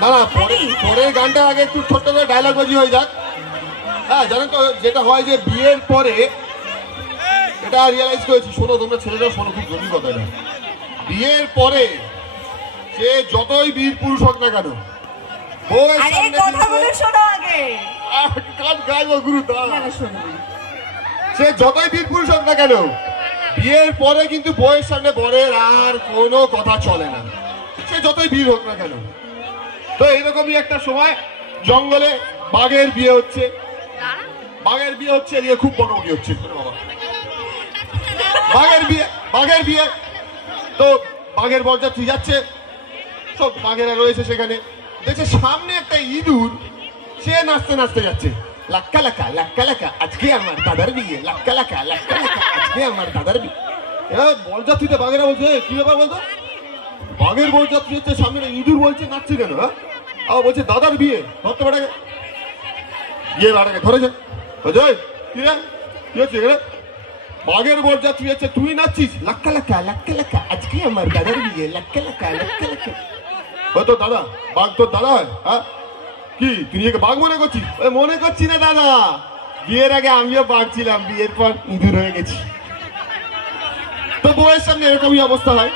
না না, পরের গানটা আগে একটু ছোট্ট করে ডায়লগ বাজি হয়ে যাক। হ্যাঁ, জানেন তো যেটা হয় যে বিয়ের পরে, এটা রিয়েলাইজ করেছি, শোনো তোমরা ছেলেরা শোনো, খুব জরুরি কথা এটা। বিয়ের পরে সে যতই বীর পুরুষ হোক না কেন, বউয়ের সামনে গুরু সে যতই বীর পুরুষ হোক না কেন, বিয়ের পরে কিন্তু বউয়ের সামনে বরের আর কোনো কথা চলে না, সে যতই বীর হোক না কেন। তো এইরকমই একটা সময় জঙ্গলে বাঘের বিয়ে হচ্ছে, এদিকে খুব বকাবকি হচ্ছে বাবা। বাঘের বিয়ে তো বাঘের বরযাত্রী যাচ্ছে, সব বাঘেরা রয়েছে সেখানে, দেখছে সামনে একটা ইঁদুর, সে নাচতে নাচতে যাচ্ছে, লাক্কা লাক্কা লাক্কা লাক্কা আজকে আমার দাদার বিয়ে, লাক্কা লাক্কা লাক্কা লাক্কা আজকে আমার দাদার বিয়ে। এবার বরযাত্রীতে বাঘেরা বলছে কি ব্যাপার বলতো, বাঘের বরযাত্রী হচ্ছে, সামনে ইঁদুর বলছে নাচছে কেন? হ্যাঁ, আবার বলছে দাদার বিয়ে, ধরতে পারে গিয়ে বাড়াকে ধরেছে, কি রে কি হচ্ছে এখানে? বাঘের বরযাত্রী হচ্ছে, তুই নাচছিস লাক্কা লাক্কা লাক্কা লাক্কা আজকে আমার দাদার বিয়ে, লাক্কা লাক্কা লাক্কা লাক্কা। তো দাদা, বাঘ তোর দাদা হয়? হ্যাঁ, কি তুই নিজেকে বাঘ মনে করছিস? মনে করছি না দাদা, বিয়ের আগে আমিও বাঘ ছিলাম, বিয়ের পর ইঁদুর হয়ে গেছি। তো বউয়ের সামনে এরকমই অবস্থা হয়।